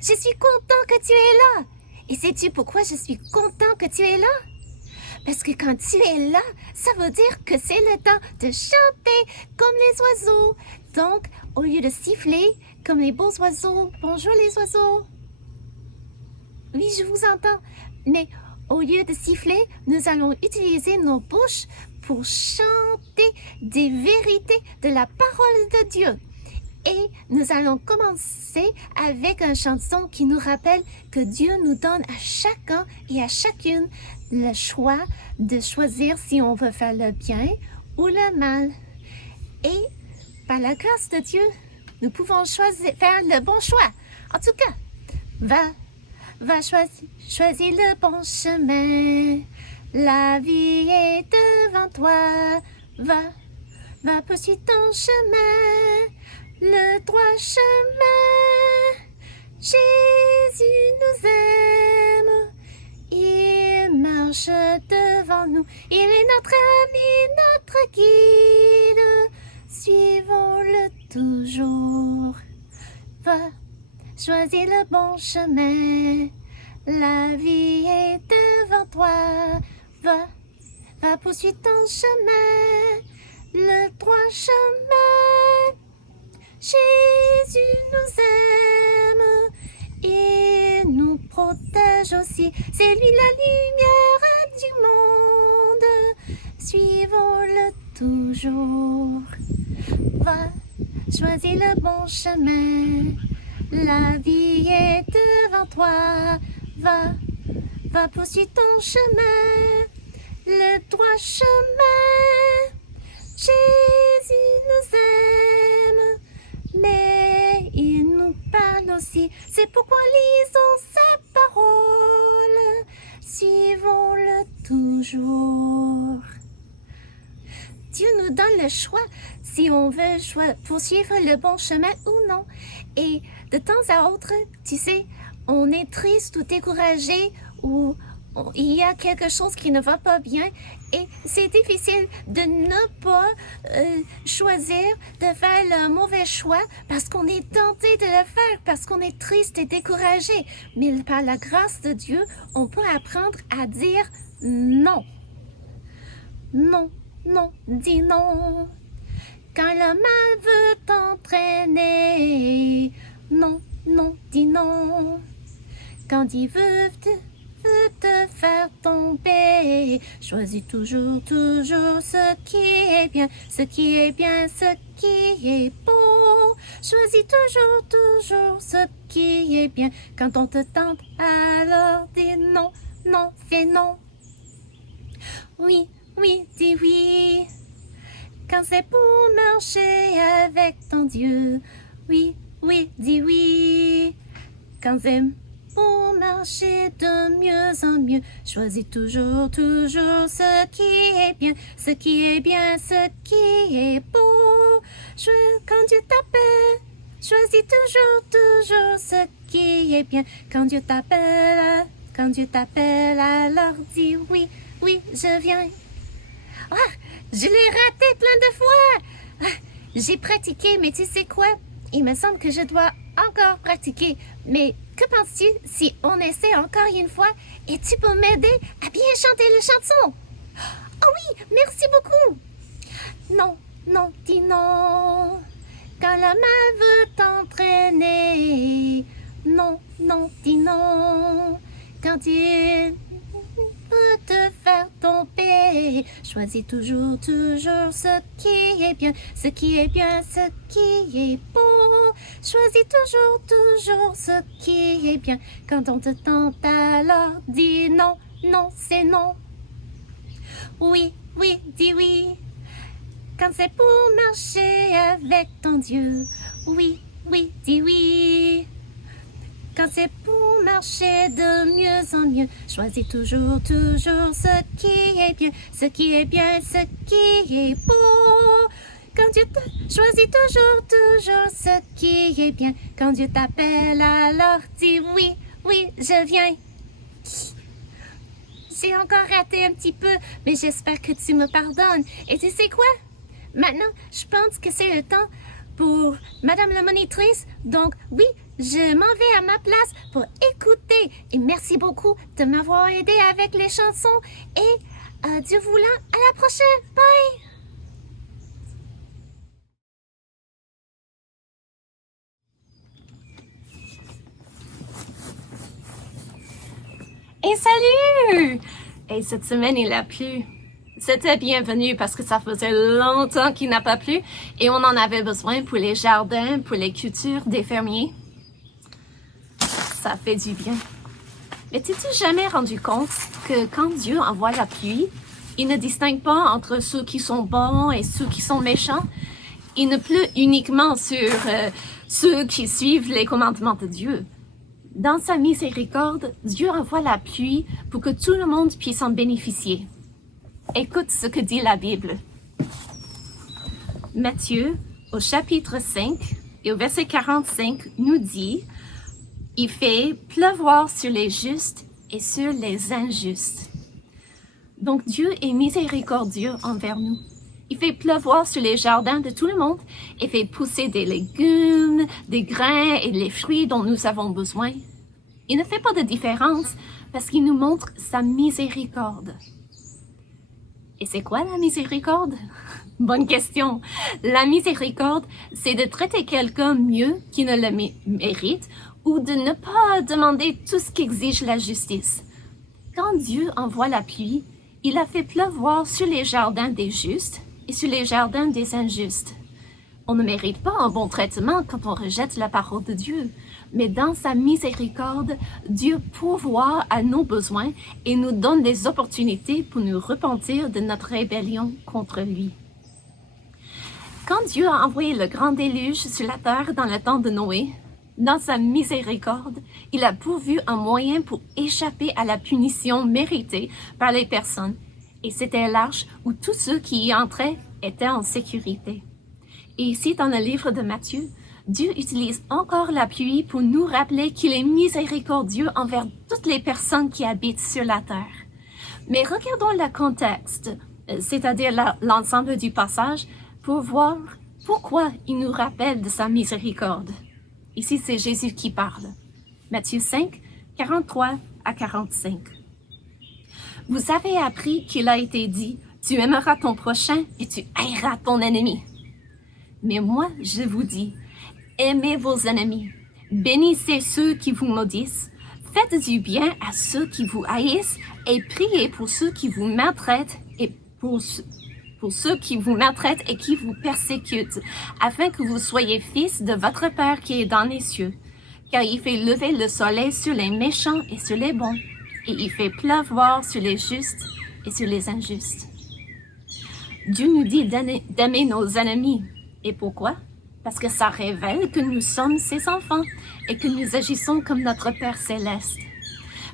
je suis content que tu es là. Et sais-tu pourquoi je suis content que tu es là? Parce que quand tu es là, ça veut dire que c'est le temps de chanter comme les oiseaux. Donc, au lieu de siffler comme les beaux oiseaux, bonjour les oiseaux. Oui, je vous entends. Mais au lieu de siffler, nous allons utiliser nos bouches pour chanter des vérités de la parole de Dieu. Et nous allons commencer avec une chanson qui nous rappelle que Dieu nous donne à chacun et à chacune le choix de choisir si on veut faire le bien ou le mal. Et par la grâce de Dieu, nous pouvons faire le bon choix. En tout cas, va choisir le bon chemin. La vie est devant toi. Va poursuivre ton chemin. Le droit chemin. Jésus nous aime. Il marche devant nous. Il est notre ami, notre guide. Suivons-le toujours. Va choisir le bon chemin. La vie est devant toi. Va poursuivre ton chemin. Le droit chemin. Jésus nous aime, il nous protège aussi. C'est lui la lumière du monde. Suivons-le toujours. Va choisir le bon chemin. La vie est devant toi. Va poursuivre ton chemin. Le droit chemin. Jésus nous aime. Mais il nous parle aussi, c'est pourquoi lisons sa parole, suivons-le toujours. Dieu nous donne le choix si on veut poursuivre le bon chemin ou non. Et de temps à autre, tu sais, on est triste ou découragé ou il y a quelque chose qui ne va pas bien et c'est difficile de ne pas choisir de faire le mauvais choix parce qu'on est tenté de le faire, parce qu'on est triste et découragé. Mais par la grâce de Dieu, on peut apprendre à dire non. Non, non, dis non. Quand le mal veut t'entraîner, non, non, dis non. Quand il veut te faire tomber, choisis toujours ce qui est bien, ce qui est bien, ce qui est beau. Choisis toujours ce qui est bien. Quand on te tente, alors dis non, non, fais non. Oui, dis oui. Quand c'est pour marcher avec ton Dieu, oui, dis oui. Quand c'est pour marcher de mieux en mieux, choisis toujours ce qui est bien, ce qui est bien, ce qui est beau. Quand Dieu t'appelle, choisis toujours ce qui est bien. Quand Dieu t'appelle, alors dis oui, je viens. Ah, je l'ai raté plein de fois. Ah, j'ai pratiqué, mais tu sais quoi? Il me semble que je dois encore pratiquer. Mais que penses-tu si on essaie encore une fois et tu peux m'aider à bien chanter la chanson? Oh oui, merci beaucoup. Non, dis non. Quand le mal veut t'entraîner, non, dis non. Quand il peut te faire tomber, choisis toujours ce qui est bien, ce qui est bien, ce qui est beau. Choisis toujours ce qui est bien. Quand on te tente, alors dis non, c'est non. Oui, dis oui. Quand c'est pour marcher avec ton Dieu, oui, dis oui. Quand c'est pour marcher de mieux en mieux, choisis toujours ce qui est bien, ce qui est bien, ce qui est beau. Quand Dieu choisis toujours ce qui est bien. Quand Dieu t'appelle, alors dis oui, je viens. J'ai encore raté un petit peu, mais j'espère que tu me pardonnes. Et tu sais quoi? Maintenant, je pense que c'est le temps pour Madame la monitrice. Donc, oui, Je m'en vais à ma place pour écouter. Et merci beaucoup de m'avoir aidé avec les chansons. Et Dieu voulant, à la prochaine. Bye! Et salut! Et cette semaine, il a plu. C'était bienvenu parce que ça faisait longtemps qu'il n'a pas plu et on en avait besoin pour les jardins, pour les cultures des fermiers. Ça fait du bien. Mais t'es-tu jamais rendu compte que quand Dieu envoie la pluie, il ne distingue pas entre ceux qui sont bons et ceux qui sont méchants? Il ne pleut uniquement sur ceux qui suivent les commandements de Dieu. Dans sa miséricorde, Dieu envoie la pluie pour que tout le monde puisse en bénéficier. Écoute ce que dit la Bible. Matthieu, au chapitre 5 et au verset 45, nous dit « Il fait pleuvoir sur les justes et sur les injustes. » Donc Dieu est miséricordieux envers nous. Il fait pleuvoir sur les jardins de tout le monde et fait pousser des légumes, des grains et les fruits dont nous avons besoin. Il ne fait pas de différence parce qu'il nous montre sa miséricorde. Et c'est quoi la miséricorde? Bonne question. La miséricorde, c'est de traiter quelqu'un mieux qui ne le mérite ou de ne pas demander tout ce qu'exige la justice. Quand Dieu envoie la pluie, il a fait pleuvoir sur les jardins des justes et sur les jardins des injustes. On ne mérite pas un bon traitement quand on rejette la parole de Dieu, mais dans sa miséricorde, Dieu pourvoit à nos besoins et nous donne des opportunités pour nous repentir de notre rébellion contre lui. Quand Dieu a envoyé le grand déluge sur la terre dans le temps de Noé, dans sa miséricorde, il a pourvu un moyen pour échapper à la punition méritée par les personnes, et c'était l'arche où tous ceux qui y entraient étaient en sécurité. Et ici, dans le livre de Matthieu, Dieu utilise encore la pluie pour nous rappeler qu'il est miséricordieux envers toutes les personnes qui habitent sur la terre. Mais regardons le contexte, c'est-à-dire l'ensemble du passage, pour voir pourquoi il nous rappelle de sa miséricorde. Ici, c'est Jésus qui parle. Matthieu 5, 43 à 45. Vous avez appris qu'il a été dit, tu aimeras ton prochain et tu haïras ton ennemi. Mais moi, je vous dis, aimez vos ennemis, bénissez ceux qui vous maudissent, faites du bien à ceux qui vous haïssent et priez pour ceux qui vous maltraitent et pour ceux qui vous maltraitent et qui vous persécutent, afin que vous soyez fils de votre Père qui est dans les cieux. Car il fait lever le soleil sur les méchants et sur les bons, et il fait pleuvoir sur les justes et sur les injustes. Dieu nous dit d'aimer nos ennemis. Et pourquoi? Parce que ça révèle que nous sommes ses enfants et que nous agissons comme notre Père céleste.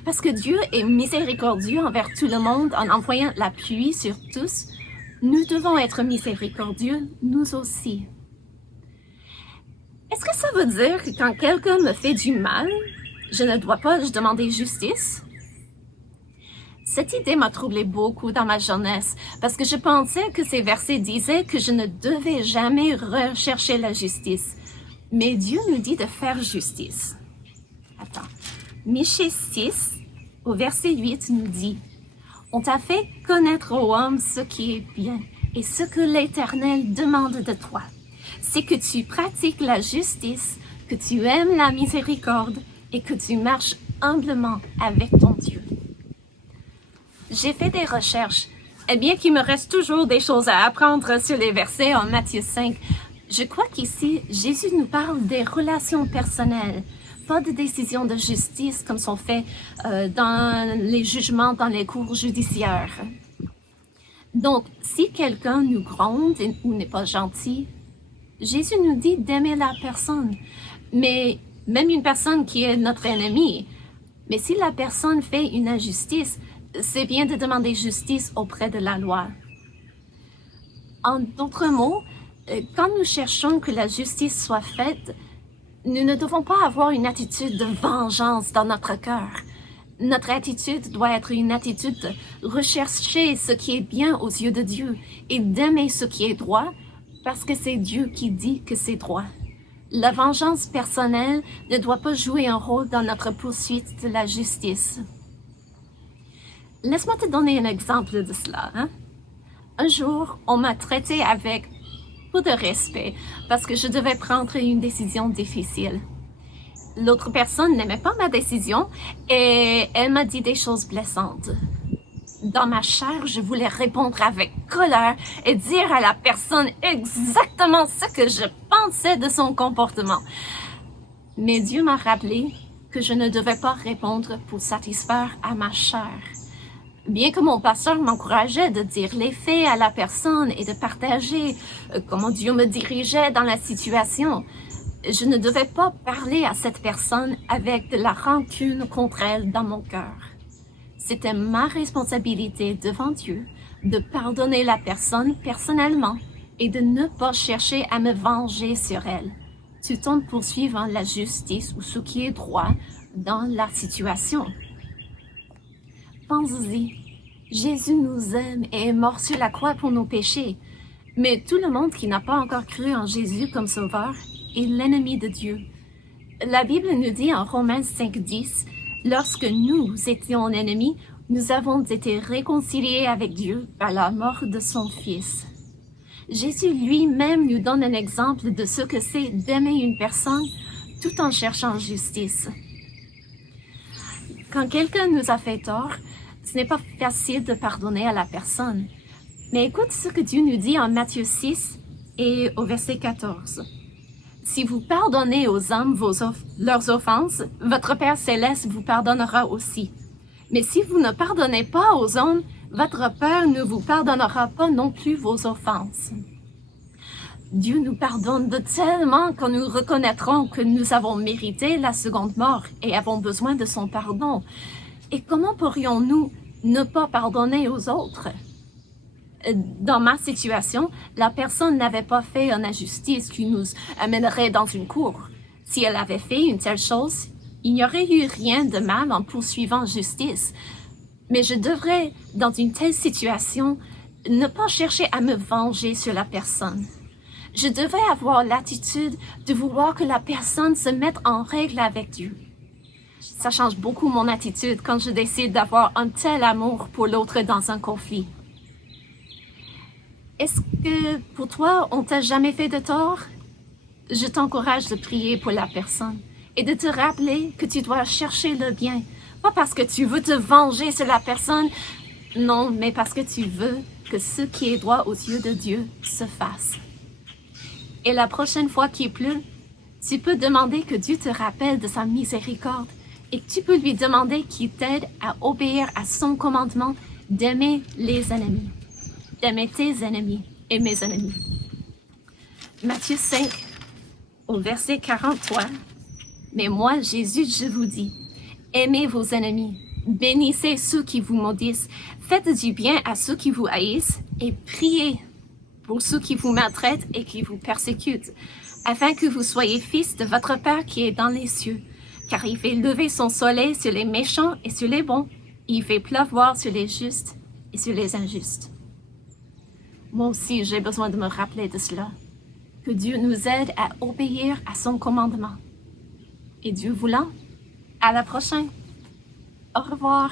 Parce que Dieu est miséricordieux envers tout le monde en envoyant la pluie sur tous, nous devons être miséricordieux, nous aussi. Est-ce que ça veut dire que quand quelqu'un me fait du mal, je ne dois pas lui demander justice? Cette idée m'a troublée beaucoup dans ma jeunesse parce que je pensais que ces versets disaient que je ne devais jamais rechercher la justice. Mais Dieu nous dit de faire justice. Attends. Michée 6, au verset 8, nous dit « On t'a fait connaître aux hommes ce qui est bien et ce que l'Éternel demande de toi. C'est que tu pratiques la justice, que tu aimes la miséricorde et que tu marches humblement avec ton Dieu. » J'ai fait des recherches, et bien qu'il me reste toujours des choses à apprendre sur les versets en Matthieu 5, je crois qu'ici, Jésus nous parle des relations personnelles, pas de décisions de justice comme sont faites dans les jugements dans les cours judiciaires. Donc, si quelqu'un nous gronde ou n'est pas gentil, Jésus nous dit d'aimer la personne, mais même une personne qui est notre ennemi. Mais si la personne fait une injustice, c'est bien de demander justice auprès de la loi. En d'autres mots, quand nous cherchons que la justice soit faite, nous ne devons pas avoir une attitude de vengeance dans notre cœur. Notre attitude doit être une attitude de rechercher ce qui est bien aux yeux de Dieu et d'aimer ce qui est droit parce que c'est Dieu qui dit que c'est droit. La vengeance personnelle ne doit pas jouer un rôle dans notre poursuite de la justice. Laisse-moi te donner un exemple de cela. Un jour, on m'a traité avec peu de respect parce que je devais prendre une décision difficile. L'autre personne n'aimait pas ma décision et elle m'a dit des choses blessantes. Dans ma chair, je voulais répondre avec colère et dire à la personne exactement ce que je pensais de son comportement. Mais Dieu m'a rappelé que je ne devais pas répondre pour satisfaire à ma chair. Bien que mon pasteur m'encourageait de dire les faits à la personne et de partager comment Dieu me dirigeait dans la situation, je ne devais pas parler à cette personne avec de la rancune contre elle dans mon cœur. C'était ma responsabilité devant Dieu de pardonner la personne personnellement et de ne pas chercher à me venger sur elle, tout en poursuivant la justice ou ce qui est droit dans la situation. Pense-y, Jésus nous aime et est mort sur la croix pour nos péchés, mais tout le monde qui n'a pas encore cru en Jésus comme sauveur est l'ennemi de Dieu. La Bible nous dit en Romains 5:10, « Lorsque nous étions ennemis, nous avons été réconciliés avec Dieu par la mort de son Fils. » Jésus lui-même nous donne un exemple de ce que c'est d'aimer une personne tout en cherchant justice. Quand quelqu'un nous a fait tort, ce n'est pas facile de pardonner à la personne. Mais écoute ce que Dieu nous dit en Matthieu 6 et au verset 14. « Si vous pardonnez aux hommes leurs offenses, votre Père céleste vous pardonnera aussi. Mais si vous ne pardonnez pas aux hommes, votre Père ne vous pardonnera pas non plus vos offenses. » Dieu nous pardonne de tellement quand nous reconnaîtrons que nous avons mérité la seconde mort et avons besoin de son pardon. Et comment pourrions-nous ne pas pardonner aux autres? Dans ma situation, la personne n'avait pas fait une injustice qui nous amènerait dans une cour. Si elle avait fait une telle chose, il n'y aurait eu rien de mal en poursuivant justice. Mais je devrais, dans une telle situation, ne pas chercher à me venger sur la personne. Je devrais avoir l'attitude de vouloir que la personne se mette en règle avec Dieu. Ça change beaucoup mon attitude quand je décide d'avoir un tel amour pour l'autre dans un conflit. Est-ce que pour toi, on t'a jamais fait de tort? Je t'encourage de prier pour la personne et de te rappeler que tu dois chercher le bien. Pas parce que tu veux te venger sur la personne, non, mais parce que tu veux que ce qui est droit aux yeux de Dieu se fasse. Et la prochaine fois qu'il pleut, tu peux demander que Dieu te rappelle de sa miséricorde et que tu peux lui demander qu'il t'aide à obéir à son commandement d'aimer les ennemis, d'aimer tes ennemis et mes ennemis. Matthieu 5, au verset 43, « Mais moi, Jésus, je vous dis, aimez vos ennemis, bénissez ceux qui vous maudissent, faites du bien à ceux qui vous haïssent et priez pour ceux qui vous maltraitent et qui vous persécutent, afin que vous soyez fils de votre Père qui est dans les cieux. Car il fait lever son soleil sur les méchants et sur les bons, et il fait pleuvoir sur les justes et sur les injustes. » Moi aussi, j'ai besoin de me rappeler de cela, que Dieu nous aide à obéir à son commandement. Et Dieu voulant, à la prochaine. Au revoir.